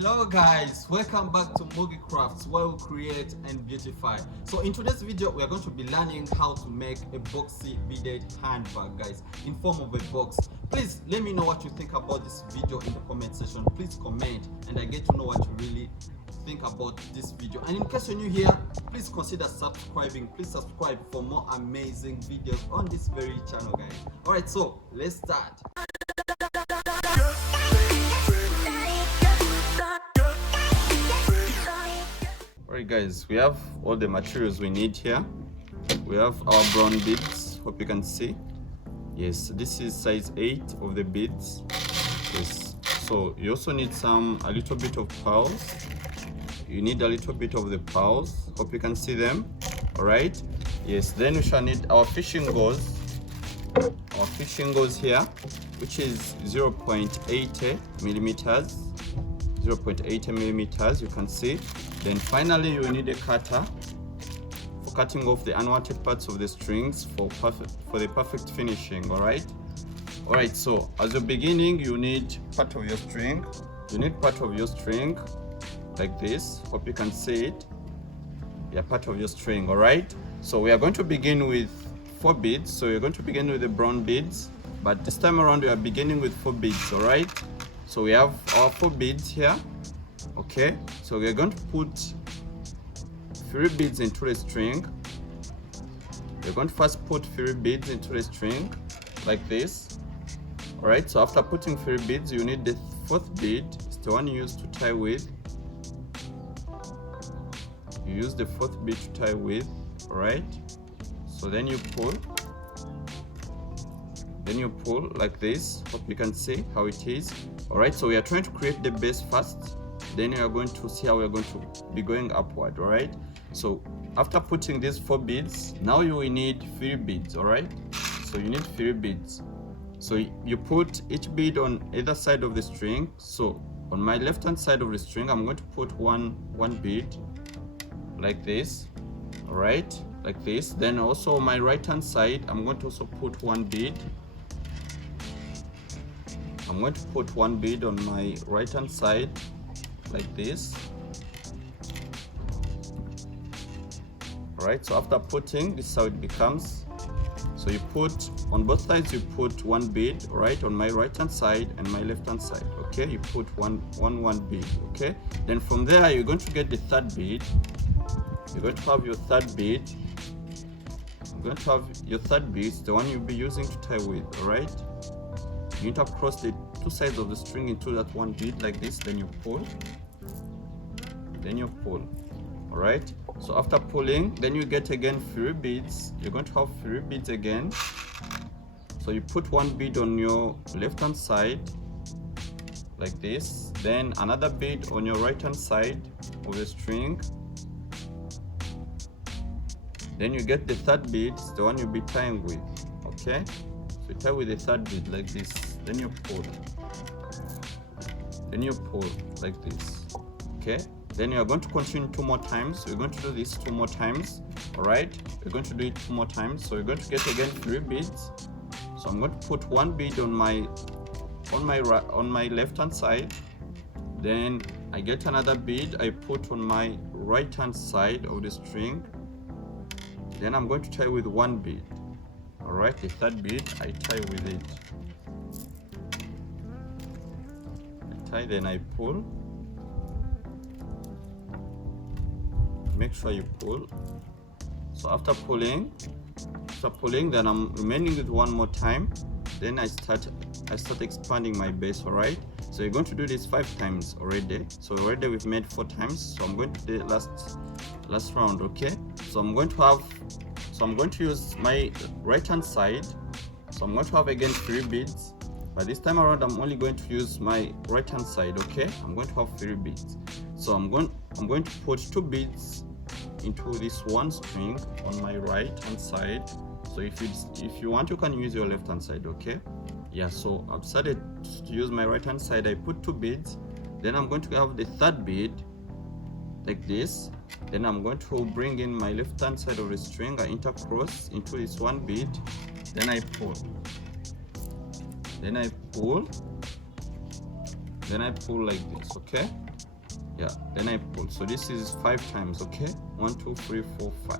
Hello guys, welcome back to Mogi Crafts, where we create and beautify. So in today's video we are going to be learning how to make a boxy beaded handbag, guys, in form of a box. Please let me know what you think about this video in the comment section. Please comment and I get to know what you really think about this video. And in case you're new here, please consider subscribing. Please subscribe for more amazing videos on this very channel, guys. Alright, so let's start. Alright guys, we have all the materials we need here. We have our brown beads, hope you can see. Yes, this is size 8 of the beads. Yes, so you also need a little bit of pearls. You need a little bit of the pearls, hope you can see them. Alright, yes, then we shall need our fishing gauze. Our fishing gauze here, which is 0.80 millimeters. 0.80 millimeters, you can see. Then finally you need a cutter for cutting off the unwanted parts of the strings for the perfect finishing. Alright, so as you're beginning, you need part of your string. Like this, hope you can see it. Yeah, part of your string. Alright, so we are going to begin with 4 beads. So you're going to begin with the brown beads, but this time around we are beginning with 4 beads. Alright, so we have our 4 beads here. Okay, so we're going to put 3 beads into the string. We're going to first put 3 beads into the string like this. Alright, so after putting 3 beads, you need the 4th bead. It's the one you use to tie with. You use the 4th bead to tie with. Alright, so then you pull. Like this. Hope you can see how it is. Alright, so we are trying to create the base first. Then we are going to see how we are going to be going upward. Alright, so after putting these 4 beads, now you will need 3 beads. Alright, so you need 3 beads. So you put each bead on either side of the string. So on my left hand side of the string, I'm going to put one bead like this. Alright, like this. Then also on my right hand side, I'm going to also put 1 bead. I'm going to put 1 bead on my right hand side like this. Alright, so after putting, this is how it becomes. So you put on both sides, you put 1 bead, right, on my right hand side and my left hand side. Okay, you put one bead. Okay, then from there you're going to get the 3rd bead. You're going to have your 3rd bead. It's the one you'll be using to tie with. Alright, you need to cross the 2 sides of the string into that 1 bead like this. Then you pull. Alright, so after pulling, then you get again 3 beads. You're going to have 3 beads again. So you put 1 bead on your left hand side like this, then another bead on your right hand side of the string. Then you get the 3rd bead, it's the one you'll be tying with. Okay, so you tie with the 3rd bead like this. Then you pull like this. Okay, then you are going to continue 2 more times. We're going to do this 2 more times. Alright, we're going to do it 2 more times. So you're going to get again 3 beads. So I'm going to put 1 bead on my left hand side. Then I get another bead I put on my right hand side of the string. Then I'm going to tie with 1 bead. Alright, the 3rd bead I tie with it. Then I pull. Make sure you pull. So after pulling, then I'm remaining with 1 more time. Then I start expanding my base. Alright, so you're going to do this 5 times already. So already we've made 4 times. So I'm going to do the last round. Okay, so I'm going to use my right hand side. So I'm going to have again 3 beads. But this time around, I'm only going to use my right hand side. Okay, I'm going to have 3 beads. So I'm going to put 2 beads into this 1 string on my right hand side. So if you want, you can use your left hand side. Okay, yeah, so I've started to use my right hand side. I put 2 beads. Then I'm going to have the 3rd bead like this. Then I'm going to bring in my left hand side of the string. I intercross into this 1 bead. Then I pull. Then I pull like this. Okay, Yeah, then I pull. So this is 5 times, okay? 1 2 3 4 5.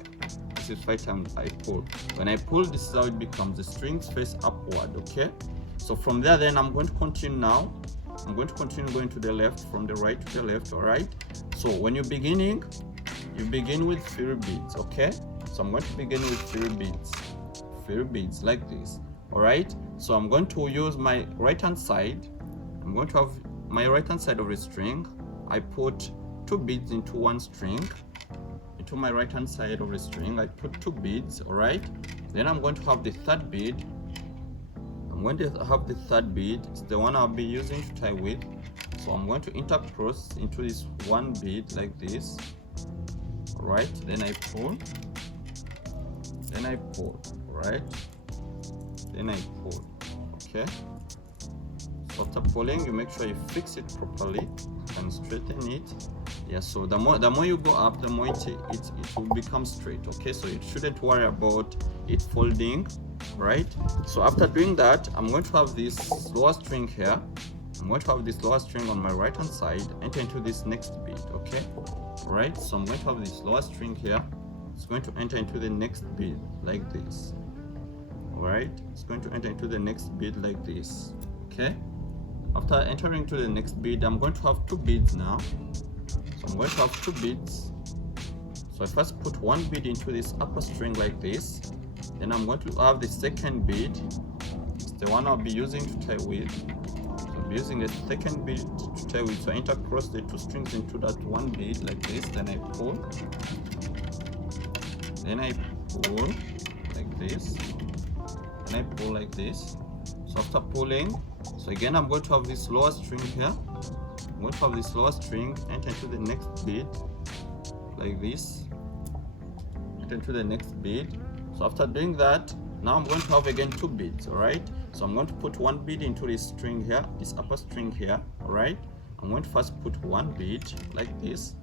This is 5 times I pull. When I pull, this is how it becomes. The strings face upward, okay? So from there, then I'm going to continue now. I'm going to continue going to the left, from the right to the left. All right, so when you're beginning, you begin with 3 beads, okay? So I'm going to begin with 3 beads like this. All right, so I'm going to use my right hand side. I'm going to have my right hand side of the string. I put 2 beads into one string. Into my right hand side of the string, I put 2 beads. All right, then I'm going to have the 3rd bead. I'm going to have the 3rd bead. It's the one I'll be using to tie with. So I'm going to intercross into this 1 bead like this. All right, then I pull. Then I pull. All right, then I pull. Okay. So after pulling, you make sure you fix it properly and straighten it. Yeah. So the more you go up, the more it will become straight. Okay. So you shouldn't worry about it folding. Right, so after doing that, I'm going to have this lower string here. I'm going to have this lower string on my right hand side, enter into this next bead. Okay, right, so I'm going to have this lower string here. It's going to enter into the next bead like this. All right, it's going to enter into the next bead like this. Okay, after entering to the next bead, I'm going to have 2 beads now. So I'm going to have 2 beads. So I first put 1 bead into this upper string like this. Then I'm going to have the 2nd bead. It's the one I'll be using to tie with. So I'll be using the 2nd bead to tie with. So I intercross the 2 strings into that 1 bead like this. Then I pull. Then I pull like this. Then I pull like this. So after pulling, so again I'm going to have this lower string here. I'm going to have this lower string, enter into the next bead like this. Enter into the next bead. So after doing that, now I'm going to have again 2 beads. All right, so I'm going to put 1 bead into this string here, this upper string here. All right, I'm going to first put 1 bead like this.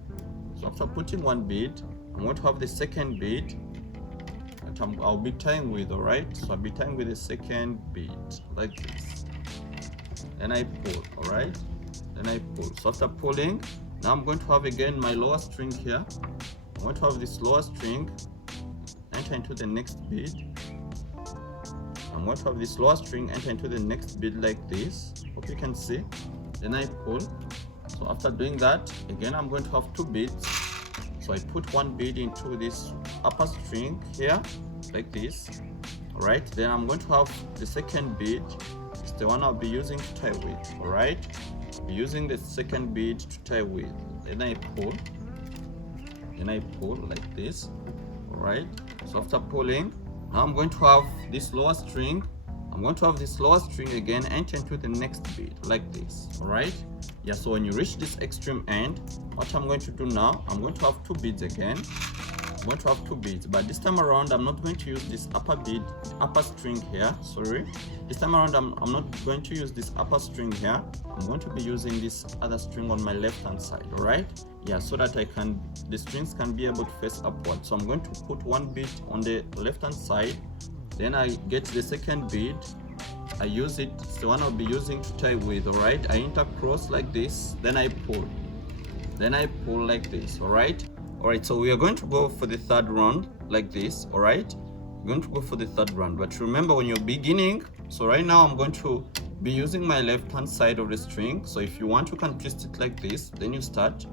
So after putting 1 bead, I'm going to have the 2nd bead that I'll be tying with. All right, so I'll be tying with the 2nd bead like this. Then I pull. All right, then I pull. So after pulling, now I'm going to have again my lower string here. I'm going to have this lower string, enter into the next bead. I'm going to have this lower string, enter into the next bead like this. Hope you can see. Then I pull. So after doing that, again I'm going to have 2 beads. So I put 1 bead into this upper string here like this. All right, then I'm going to have the 2nd bead. It's the one I'll be using to tie with. All right, I'll be using the 2nd bead to tie with. Then I pull. Then I pull like this. All right, so after pulling, now I'm going to have this lower string. I'm going to have this lower string again, enter into the next bead like this. All right, yeah, so when you reach this extreme end, what I'm going to do now, I'm going to have 2 beads again. I'm going to have 2 beads, but this time around I'm not going to use this upper bead, upper string here. Sorry, this time around I'm not going to use this upper string here. I'm going to be using this other string on my left hand side. All right, yeah, so that the strings can be able to face upward. So I'm going to put 1 bead on the left hand side. Then I get the 2nd bead. I use it. It's the one I'll be using to tie with. All right, I intercross like this. Then I pull. Then I pull like this. All right. All right. So we are going to go for the 3rd round like this. All right. We're going to go for the 3rd round. But remember, when you're beginning, so right now I'm going to be using my left hand side of the string. So if you want, you can twist it like this. Then you start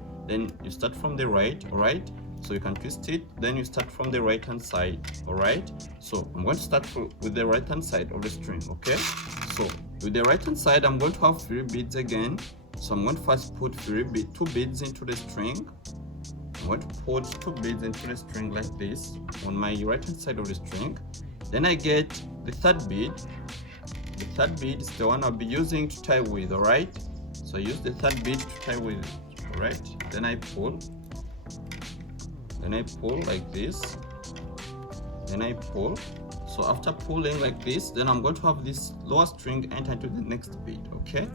from the right. All right, so you can twist it, then you start from the right hand side. All right, so I'm going to start with the right hand side of the string. Okay, so with the right hand side I'm going to have 3 beads again. So I'm going to first put 2 beads into the string. I'm going to put 2 beads into the string like this on my right hand side of the string. Then I get the 3rd bead. The 3rd bead is the one I'll be using to tie with. All right, so I use the 3rd bead to tie with. All right, then I pull. Then I pull like this. Then I pull. So after pulling like this, then I'm going to have this lower string enter into the next bead. Okay,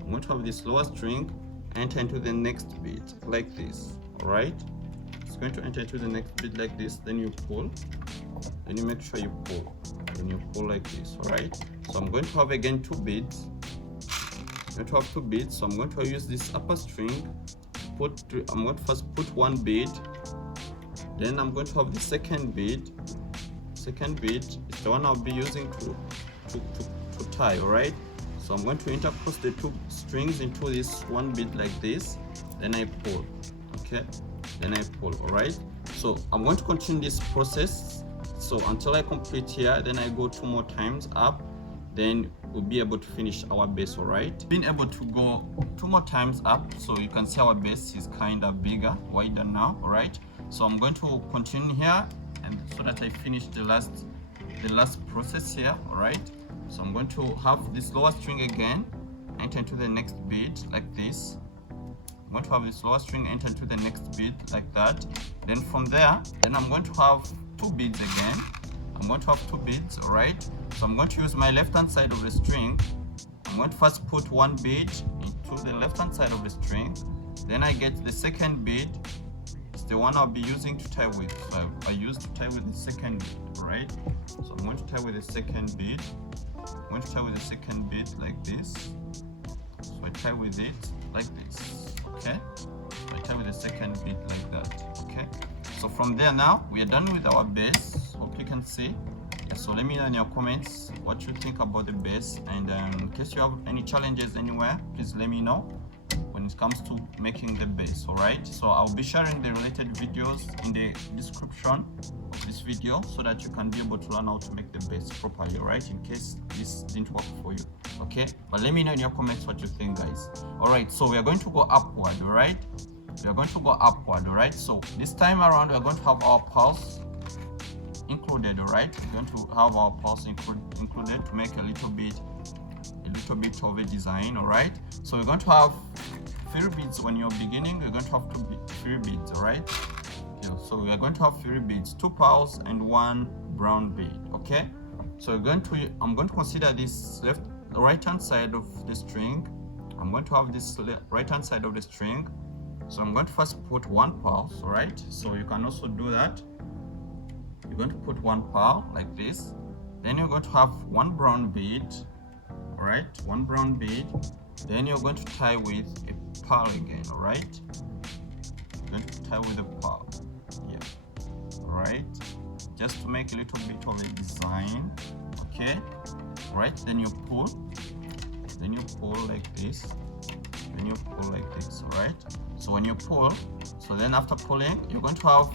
I'm going to have this lower string enter into the next bead like this. All right, it's going to enter into the next bead like this. Then you pull. Then you make sure you pull. Then you pull like this. All right, so I'm going to have again 2 beads. I'm going to have 2 beads. So I'm going to use this upper string put one bead, then I'm going to have the second bead. Second bead is the one I'll be using to tie, alright? So I'm going to intercross the two strings into this one bead like this, then I pull, okay? Then I pull, alright? So I'm going to continue this process, so until I complete here, then I go 2 more times up, then we'll be able to finish our base, alright? Being able to go 2 more times up, so you can see our base is kind of bigger, wider now, alright? So I'm going to continue here, and so that I finish the last process here, alright? So I'm going to have this lower string again, enter into the next bead like this. I'm going to have this lower string enter into the next bead like that. Then from there, then I'm going to have 2 beads again. I'm going to have 2 beads, alright? So I'm going to use my left hand side of the string. I'm going to first put 1 bead into the left hand side of the string. Then I get the second bead. It's the one I'll be using to tie with. So I use to tie with the second bead, alright? So I'm going to tie with the second bead. I'm going to tie with the second bead like this. So I tie with it like this, okay? So I tie with the second bead like that, okay? So from there now, we are done with our base. Hope you can see. Yeah, so let me know in your comments what you think about the base, and in case you have any challenges anywhere, please let me know when it comes to making the base, alright? So I'll be sharing the related videos in the description of this video so that you can be able to learn how to make the base properly, alright? In case this didn't work for you, okay? But let me know in your comments what you think, guys. Alright, so we are going to go upward, alright? We are going to go upward, alright? So this time around, we are going to have our pulse included, alright? We're going to have our pulse included to make a little bit of a design, alright? So we're going to have 3 beads when you're beginning. We're going to have 3 beads, alright? Yeah, so we are going to have 3 beads, 2 pearls and 1 brown bead, okay? So I'm going to consider this right hand side of the string. I'm going to have this right hand side of the string. So I'm going to first put 1 pearl, alright? So you can also do that. You're going to put 1 pearl like this. Then you're going to have 1 brown bead, alright? 1 brown bead. Then you're going to tie with a pearl again, alright? You're going to tie with a pearl, yeah, alright? Just to make a little bit of a design, okay? Right? Then you pull like this. Then you pull like this, alright? So when you pull, so then after pulling, you're going to have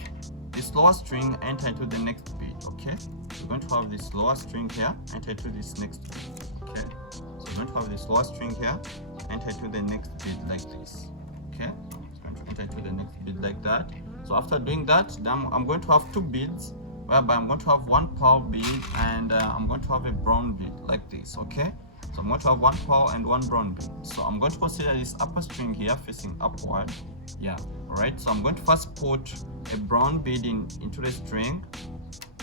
this lower string enter into the next bead, okay? You're going to have this lower string here enter into this next bead, okay? So you're going to have this lower string here enter into the next bead like this, okay? It's going to enter into the next bead like that. So after doing that, then I'm going to have 2 beads, whereby I'm going to have 1 pearl bead and I'm going to have a brown bead like this, okay? So I'm going to have 1 pearl and 1 brown bead. So I'm going to consider this upper string here facing upward, yeah, alright? So I'm going to first put a brown bead into the string.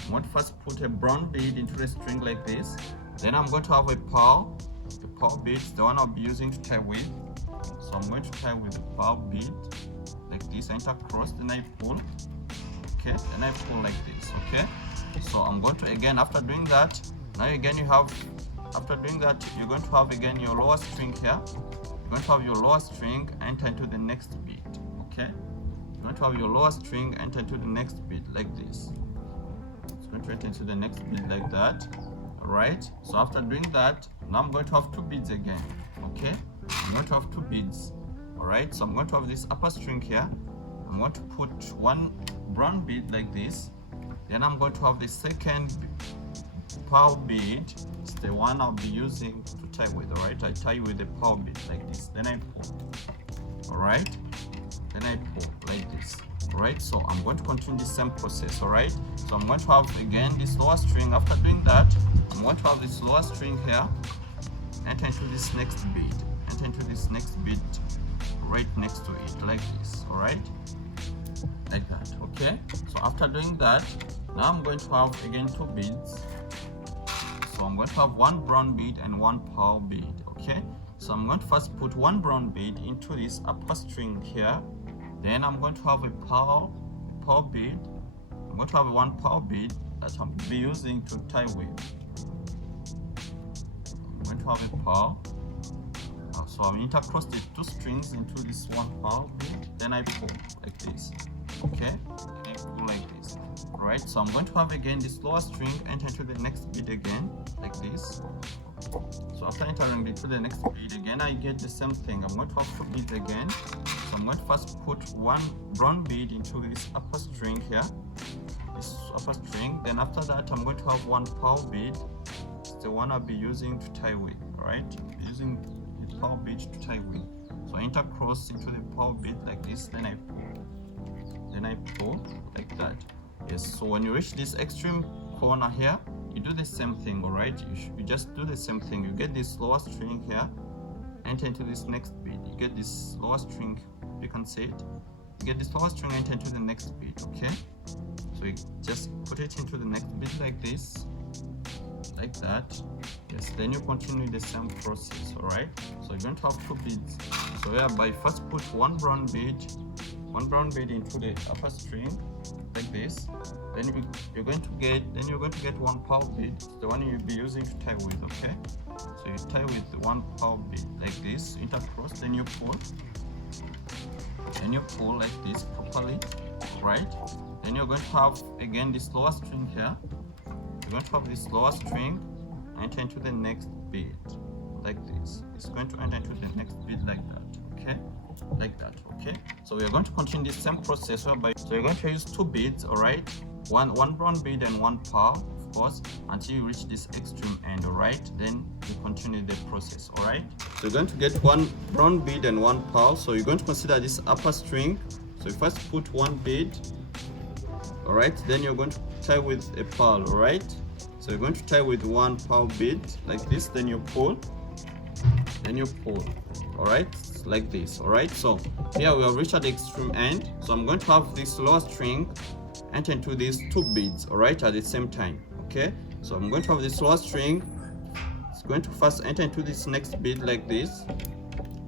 I'm going to first put a brown bead into the string like this. Then I'm going to have a pearl bead, the one I'll be using to tie with. So I'm going to tie with a pearl bead like this, intercross, then I pull, okay? Then I pull like this, okay? So I'm going to, again, after doing that, now again you have, after doing that, you're going to have again your lower string here. You're going to have your lower string enter into the next bead, okay? You're going to have your lower string enter into the next bead like this. It's going to enter into the next bead like that, alright? So after doing that, now I'm going to have 2 beads again, okay? I'm going to have 2 beads, alright? So I'm going to have this upper string here. I'm going to put 1 brown bead like this. Then I'm going to have the second pearl bead. It's the one I'll be using to tie with, alright? I tie with the pearl bead like this. Then I pull, alright? Then I pull like this, alright? So I'm going to continue the same process, alright? So I'm going to have again this lower string. After doing that, I'm going to have this lower string here, enter into this next bead, enter into this next bead right next to it like this, alright? Like that, okay? So after doing that, now I'm going to have again 2 beads. So I'm going to have 1 brown bead and 1 pearl bead, okay? So I'm going to first put 1 brown bead into this upper string here. Then I'm going to have a pearl bead. I'm going to have 1 pearl bead that I'm going to be using to tie with. I'm going to have a pearl. So I'll intercross the two strings into this one pearl bead, then I pull like this. Okay, I pull like this. Alright, so I'm going to have again this lower string enter into the next bead again, like this. So after entering into the next bead again, I get the same thing. I'm going to have two beads again. So I'm going to first put one brown bead into this upper string here, this upper string. Then after that, I'm going to have one pearl bead. It's the one I'll be using to tie with. Alright, using the pearl bead to tie with. So I intercross into the pearl bead like this, then I pull like that. Yes, so when you reach this extreme corner here, you do the same thing. All right, you just do the same thing. You get this lower string here, enter into this next bead. You get this lower string, you can see it. You get this lower string, enter into the next bead. Okay, so you just put it into the next bead like this, like that. Yes, then you continue the same process. All right, so you're going to have two beads. So whereby first put one brown bead into the upper string like this. Then you're going to get one pearl bead, the one you'll be using to tie with. Okay, so you tie with one pearl bead like this, intercross, then you pull like this properly, right? Then you're going to have again this lower string here. You're going to have this lower string enter into the next bead like this. It's going to enter into the next bead like that. Okay, like that. Okay, so we're going to continue this same process whereby, so you're going to use two beads, all right, one brown bead and one pearl, of course, until you reach this extreme end. All right, then you continue the process. All right, so you're going to get one brown bead and one pearl. So you're going to consider this upper string. So you first put one bead, all right, then you're going to tie with a pearl. All right, so you're going to tie with one pearl bead like this, then you pull, all right, like this. All right, so here we have reached at the extreme end. So I'm going to have this lower string enter into these two beads, all right, at the same time. Okay, so I'm going to have this lower string, it's going to first enter into this next bead like this,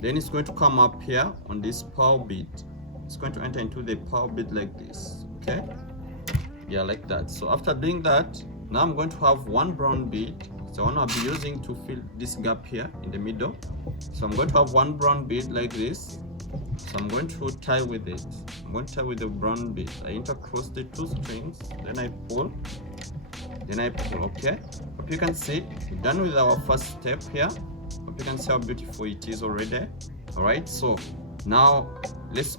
then it's going to come up here on this pearl bead. It's going to enter into the pearl bead like this. Okay, yeah, like that. So after doing that, now I'm going to have one brown bead, the one I'll be using to fill this gap here in the middle. So I'm going to have one brown bead like this. So I'm going to tie with it. I'm going to tie with the brown bead. I intercross the two strings, then I pull. Okay, hope you can see we're done with our first step here. Hope you can see how beautiful it is already. All right, so now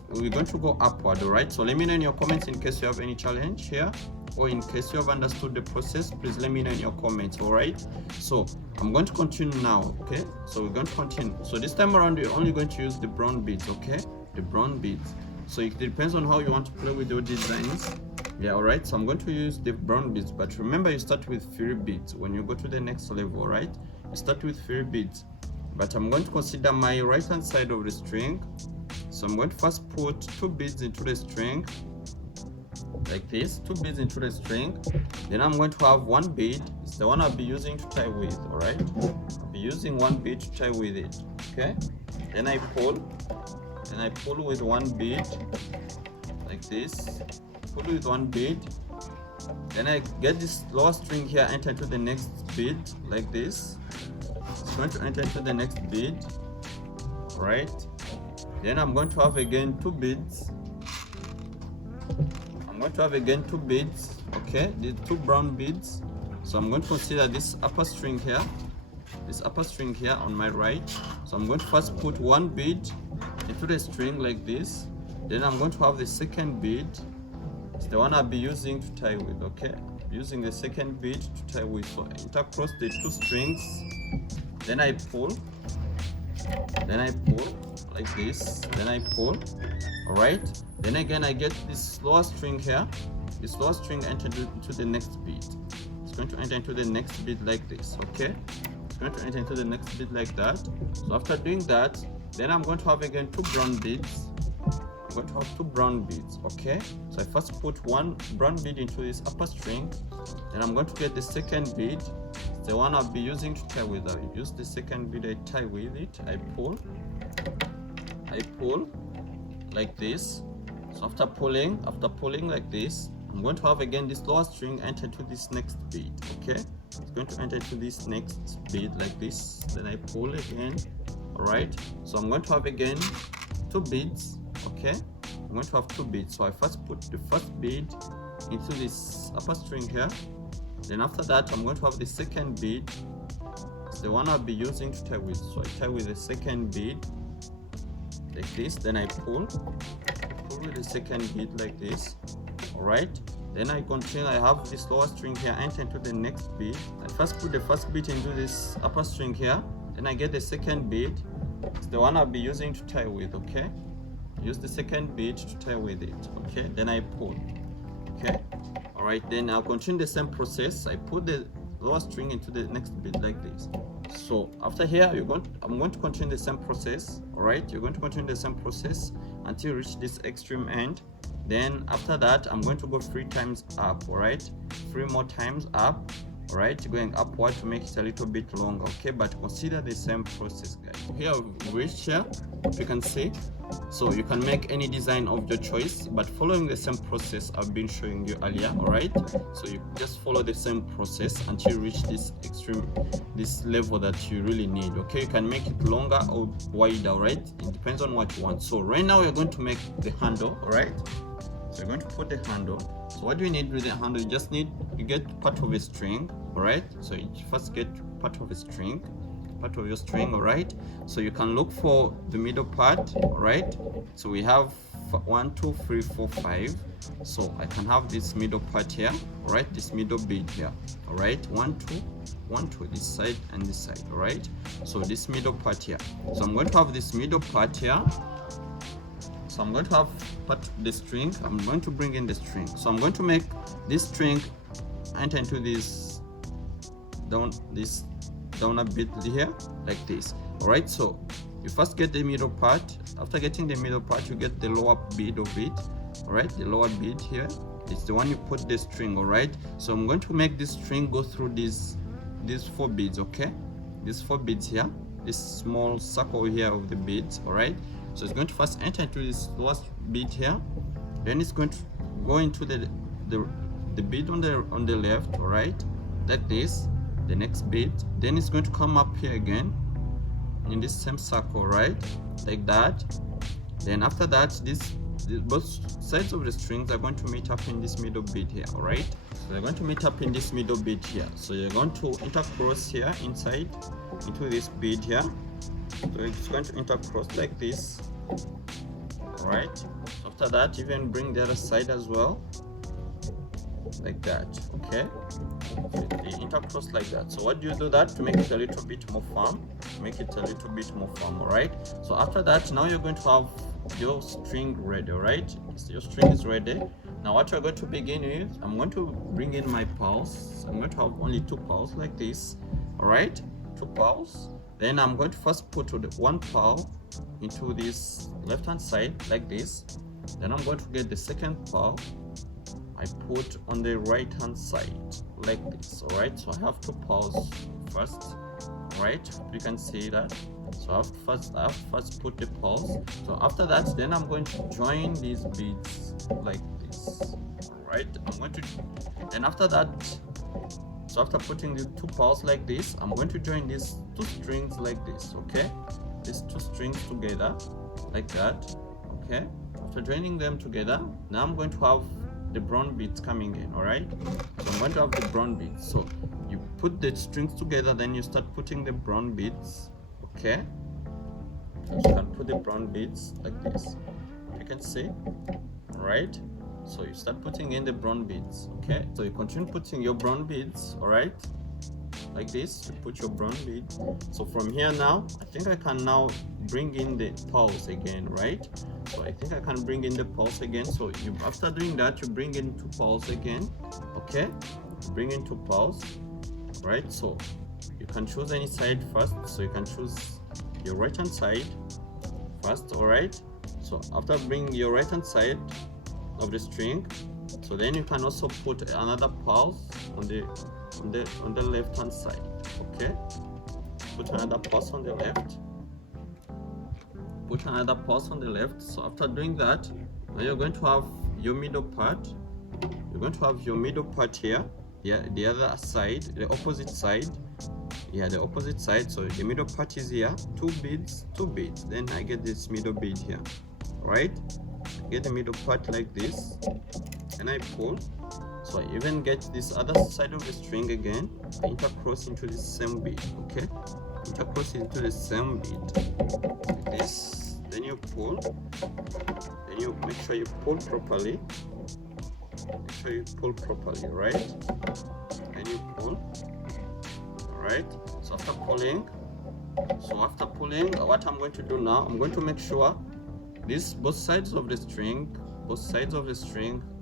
we're going to go upward. All right, so let me know in your comments in case you have any challenge here, or in case you have understood the process. Please let me know in your comments. All right, so I'm going to continue now. Okay, so we're going to continue. So this time around we're only going to use the brown beads. Okay, the brown beads. So it depends on how you want to play with your designs. Yeah, all right, so I'm going to use the brown beads, but remember you start with 3 beads when you go to the next level. All right, you start with 3 beads, but I'm going to consider my right hand side of the string. So I'm going to first put 2 beads into the string like this, 2 beads into the string. Then I'm going to have 1 bead, it's the one I'll be using to tie with. All right, I'll be using 1 bead to tie with it. Okay, then I pull with 1 bead like this, pull with 1 bead, then I get this lower string here, enter into the next bead like this. It's going to enter into the next bead, right? Then I'm going to have again 2 beads. I'm going to have again 2 beads. Okay, the 2 brown beads. So I'm going to consider this upper string here, on my right. So I'm going to first put 1 bead into the string like this. Then I'm going to have the second bead. It's the one I'll be using to tie with. Okay, using the second bead to tie with. So intercross the 2 strings, then I pull like this, then I pull. All right, then again I get this lower string here, this lower string entered into the next bead. It's going to enter into the next bead like this. Okay, it's going to enter into the next bead like that. So after doing that, then I'm going to have again 2 brown beads. I'm going to have 2 brown beads. Okay, so I first put 1 brown bead into this upper string, then I'm going to get the second bead, the one I'll be using to tie with. I use the second bead, I tie with it, I pull like this. So after pulling like this, I'm going to have again this lower string enter to this next bead. Okay, it's going to enter to this next bead like this, then I pull again. all right? So I'm going to have again 2 beads, okay? I'm going to have 2 beads. So I first put the first bead into this upper string here, then after that I'm going to have the second bead. It's the one I'll be using to tie with. So I tie with the second bead like this, then I pull with the second bead like this, all right? Then I continue. I have this lower string here, enter into the next bead. I first put the first bead into this upper string here, then I get the second bead. It's the one I'll be using to tie with, okay? Use the second bead to tie with it, okay? Then I pull, okay? All right, then I'll continue the same process. I put the lower string into the next bead like this. So after here, I'm going to continue the same process, all right? You're going to continue the same process until you reach this extreme end. Then after that, I'm going to go 3 times up, all right? 3 more times up, all right? Going upward to make it a little bit longer, okay? But consider the same process, guys. Here we've reached here, if you can see. So you can make any design of your choice, but following the same process I've been showing you earlier, all right? So you just follow the same process until you reach this extreme, this level that you really need, okay? You can make it longer or wider, right? It depends on what you want. So right now we're going to make the handle, all right? So you're going to put the handle. So what do you need with the handle? You get part of a string, all right? So you first get part of your string, all right? So you can look for the middle part, all right? So we have 1 2 3 4 5. So I can have this middle part here, all right? This middle bead here, all right? 1 2 1 2, this side and this side, all right? So this middle part here. So I'm going to have this middle part here. So I'm going to have the string. I'm going to bring in the string. So I'm going to make this string enter into this down a bit here like this, all right? So you first get the middle part. After getting the middle part, you get the lower bead of it, all right? The lower bead here, it's the one you put the string, all right? So I'm going to make this string go through these 4 beads, okay? These 4 beads here, this small circle here of the beads, all right? So it's going to first enter into this last bead here, then it's going to go into the bead on the left, all right, like this, the next bead. Then it's going to come up here again in this same circle, right, like that. Then after that, both sides of the strings are going to meet up in this middle bead here, all right? So they're going to meet up in this middle bead here. So you're going to intercross here inside into this bead here. So it's going to intercross like this, all right? After that, you can bring the other side as well, like that, okay? So they intercross like that. So what do you do that to make it a little bit more firm? All right? So after that, now you're going to have your string ready, all right? So your string is ready. Now what you're going to begin with, I'm going to bring in my pulse. I'm going to have only 2 pulse like this, all right? 2 pulse. Then I'm going to first put 1 pulse into this left hand side like this. Then I'm going to get the second pulse. I put on the right hand side like this, all right? So I have 2 pulse first, all right? You can see that. So I have to first put the pulse. So after that, then I'm going to join these beads like this, all right? Then after that, so after putting the 2 pulse like this, I'm going to join these 2 strings like this, okay? These 2 strings together like that, okay? After joining them together, now I'm going to have the brown beads coming in, all right? So I'm going to have the brown beads. So you put the strings together, then you start putting the brown beads, okay? So you can put the brown beads like this, you can see, all right? So you start putting in the brown beads, okay? So you continue putting your brown beads, all right? Like this, you put your brown bead. So from here now, I think I can now bring in the pulse again, right? So I think I can bring in the pulse again. So after doing that, you bring in 2 pulse again, okay? Bring in 2 pulse, right? So you can choose any side first. So you can choose your right hand side first, all right? So after bringing your right hand side of the string, so then you can also put another pulse on the left hand side, okay? Put another pulse on the left, put another pulse on the left. So after doing that, now you're going to have your middle part. You're going to have your middle part here, the other side, the opposite side yeah, the opposite side. So the middle part is here, two beads, then I get this middle bead here, right? I get the middle part like this, and I pull. So I even get this other side of the string again, I intercross into the same bead. Okay, intercross into the same bead like this, then you pull, then you make sure you pull properly, right? Then you pull. Right, so after pulling, what I'm going to do now, I'm going to make sure both sides of the string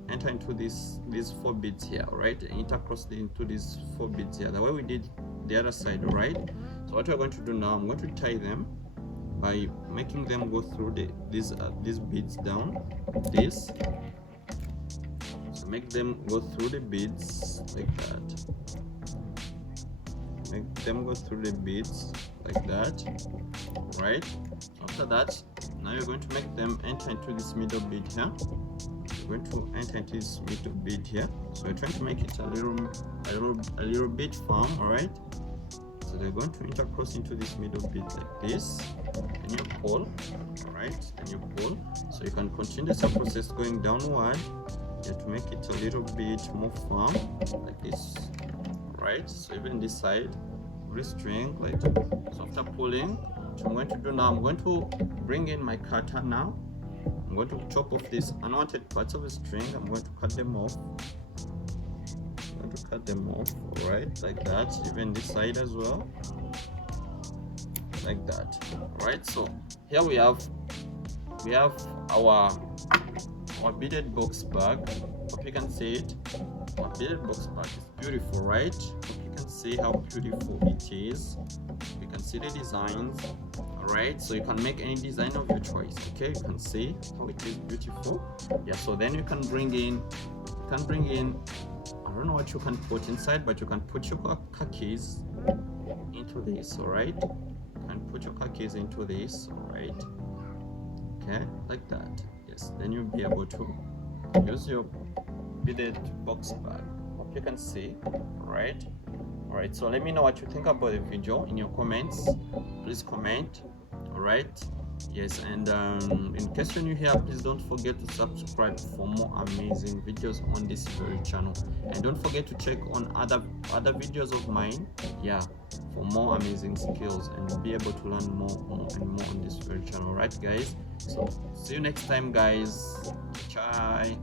enter into these 4 beads here, right? Intercross into these 4 beads here, the way we did the other side, right? So what we're going to do now, I'm going to tie them by making them go through these beads down this. So make them go through the beads like that. Make them go through the beads like that, right? After that, now you're going to make them enter into this middle bead here. You're going to enter into this middle bead here. So you're trying to make it a little bit firm, all right? So they're going to intercross into this middle bead like this, and you pull, all right? And you pull. So you can continue the process going downward. You have to make it a little bit more firm like this. Right, so even this side of the string, like so. After pulling, what I'm going to do now, I'm going to bring in my cutter now. I'm going to chop off these unwanted parts of the string. I'm going to cut them off. All right, like that. Even this side as well, like that. All right, so here we have our beaded box bag. Hope you can see it. Our beaded box bag is beautiful, right? Hope you can see how beautiful it is. You can see the designs. Alright, so you can make any design of your choice. Okay, you can see how it is beautiful. Yeah, so then you can bring in I don't know what you can put inside, but you can put your car keys into this. Alright, you can put your car keys into this. Alright, okay, like that. Yes, then you'll be able to use your beaded box bag. Hope you can see. Right. All right, so let me know what you think about the video in your comments. Please comment. All right, yes, and in case you're new here, please don't forget to subscribe for more amazing videos on this very channel, and don't forget to check on other videos of mine, yeah, for more amazing skills and be able to learn more and more on this very channel. Right, guys, so see you next time, guys. Bye.